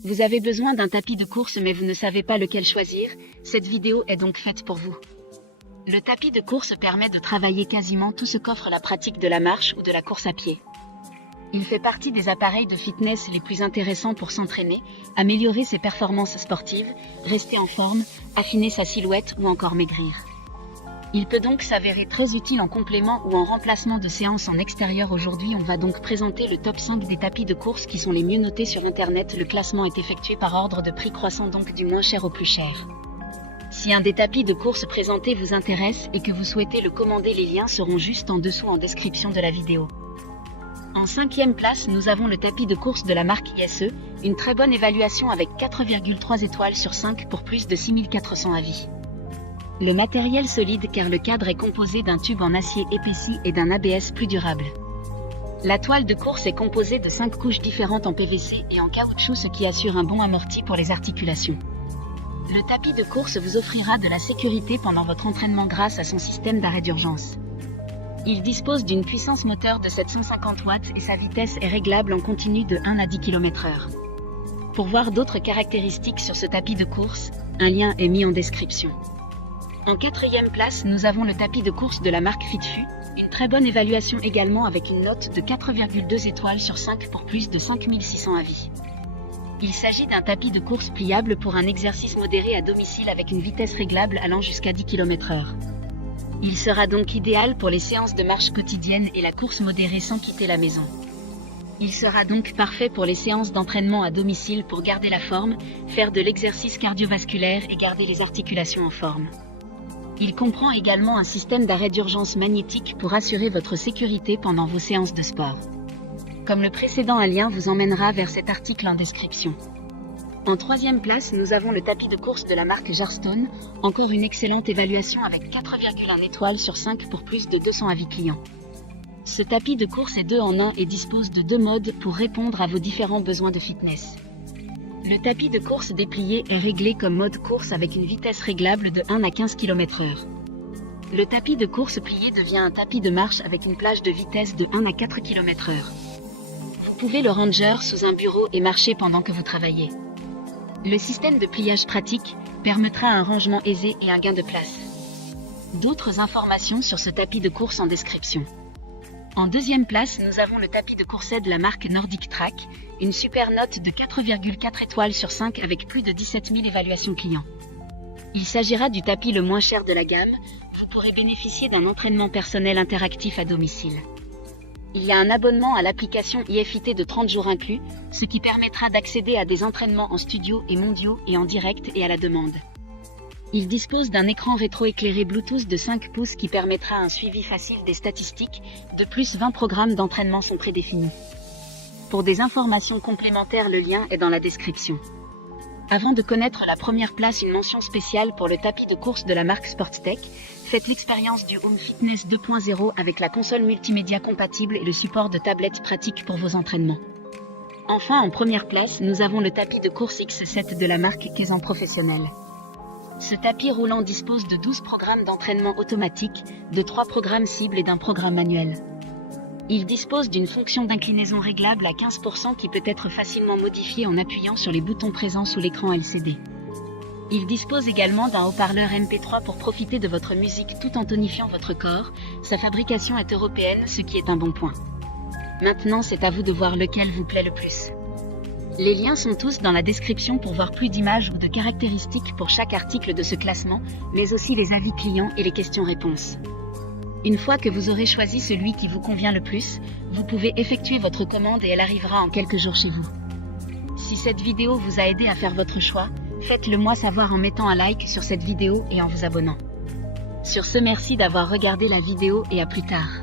Vous avez besoin d'un tapis de course mais vous ne savez pas lequel choisir, cette vidéo est donc faite pour vous. Le tapis de course permet de travailler quasiment tout ce qu'offre la pratique de la marche ou de la course à pied. Il fait partie des appareils de fitness les plus intéressants pour s'entraîner, améliorer ses performances sportives, rester en forme, affiner sa silhouette ou encore maigrir. Il peut donc s'avérer très utile en complément ou en remplacement de séances en extérieur. Aujourd'hui, on va donc présenter le top 5 des tapis de course qui sont les mieux notés sur Internet. Le classement est effectué par ordre de prix croissant, donc du moins cher au plus cher. Si un des tapis de course présentés vous intéresse et que vous souhaitez le commander, les liens seront juste en dessous en description de la vidéo. En 5e place, nous avons le tapis de course de la marque ISE, une très bonne évaluation avec 4,3 étoiles sur 5 pour plus de 6400 avis. Le matériel solide car le cadre est composé d'un tube en acier épaissi et d'un ABS plus durable. La toile de course est composée de 5 couches différentes en PVC et en caoutchouc, ce qui assure un bon amorti pour les articulations. Le tapis de course vous offrira de la sécurité pendant votre entraînement grâce à son système d'arrêt d'urgence. Il dispose d'une puissance moteur de 750 watts et sa vitesse est réglable en continu de 1 à 10 km/h. Pour voir d'autres caractéristiques sur ce tapis de course, un lien est mis en description. En 4e place, nous avons le tapis de course de la marque FitFu, une très bonne évaluation également avec une note de 4,2 étoiles sur 5 pour plus de 5600 avis. Il s'agit d'un tapis de course pliable pour un exercice modéré à domicile avec une vitesse réglable allant jusqu'à 10 km/h. Il sera donc idéal pour les séances de marche quotidienne et la course modérée sans quitter la maison. Il sera donc parfait pour les séances d'entraînement à domicile pour garder la forme, faire de l'exercice cardiovasculaire et garder les articulations en forme. Il comprend également un système d'arrêt d'urgence magnétique pour assurer votre sécurité pendant vos séances de sport. Comme le précédent, un lien vous emmènera vers cet article en description. En 3e place, nous avons le tapis de course de la marque Jarstone, encore une excellente évaluation avec 4,1 étoiles sur 5 pour plus de 200 avis clients. Ce tapis de course est 2 en 1 et dispose de 2 modes pour répondre à vos différents besoins de fitness. Le tapis de course déplié est réglé comme mode course avec une vitesse réglable de 1 à 15 km/h. Le tapis de course plié devient un tapis de marche avec une plage de vitesse de 1 à 4 km/h. Vous pouvez le ranger sous un bureau et marcher pendant que vous travaillez. Le système de pliage pratique permettra un rangement aisé et un gain de place. D'autres informations sur ce tapis de course en description. En 2e place, nous avons le tapis de course de la marque Nordic Track, une super note de 4,4 étoiles sur 5 avec plus de 17 000 évaluations clients. Il s'agira du tapis le moins cher de la gamme, vous pourrez bénéficier d'un entraînement personnel interactif à domicile. Il y a un abonnement à l'application iFit de 30 jours inclus, ce qui permettra d'accéder à des entraînements en studio et mondiaux et en direct et à la demande. Il dispose d'un écran rétro-éclairé Bluetooth de 5 pouces qui permettra un suivi facile des statistiques, de plus 20 programmes d'entraînement sont prédéfinis. Pour des informations complémentaires, le lien est dans la description. Avant de connaître la première place, une mention spéciale pour le tapis de course de la marque Sportstech. Faites l'expérience du Home Fitness 2.0 avec la console multimédia compatible et le support de tablettes pratique pour vos entraînements. Enfin, en première place, nous avons le tapis de course X7 de la marque Kaizen Professionnel. Ce tapis roulant dispose de 12 programmes d'entraînement automatique, de 3 programmes cibles et d'un programme manuel. Il dispose d'une fonction d'inclinaison réglable à 15% qui peut être facilement modifiée en appuyant sur les boutons présents sous l'écran LCD. Il dispose également d'un haut-parleur MP3 pour profiter de votre musique tout en tonifiant votre corps. Sa fabrication est européenne, ce qui est un bon point. Maintenant, c'est à vous de voir lequel vous plaît le plus. Les liens sont tous dans la description pour voir plus d'images ou de caractéristiques pour chaque article de ce classement, mais aussi les avis clients et les questions-réponses. Une fois que vous aurez choisi celui qui vous convient le plus, vous pouvez effectuer votre commande et elle arrivera en quelques jours chez vous. Si cette vidéo vous a aidé à faire votre choix, faites-le moi savoir en mettant un like sur cette vidéo et en vous abonnant. Sur ce, merci d'avoir regardé la vidéo et à plus tard.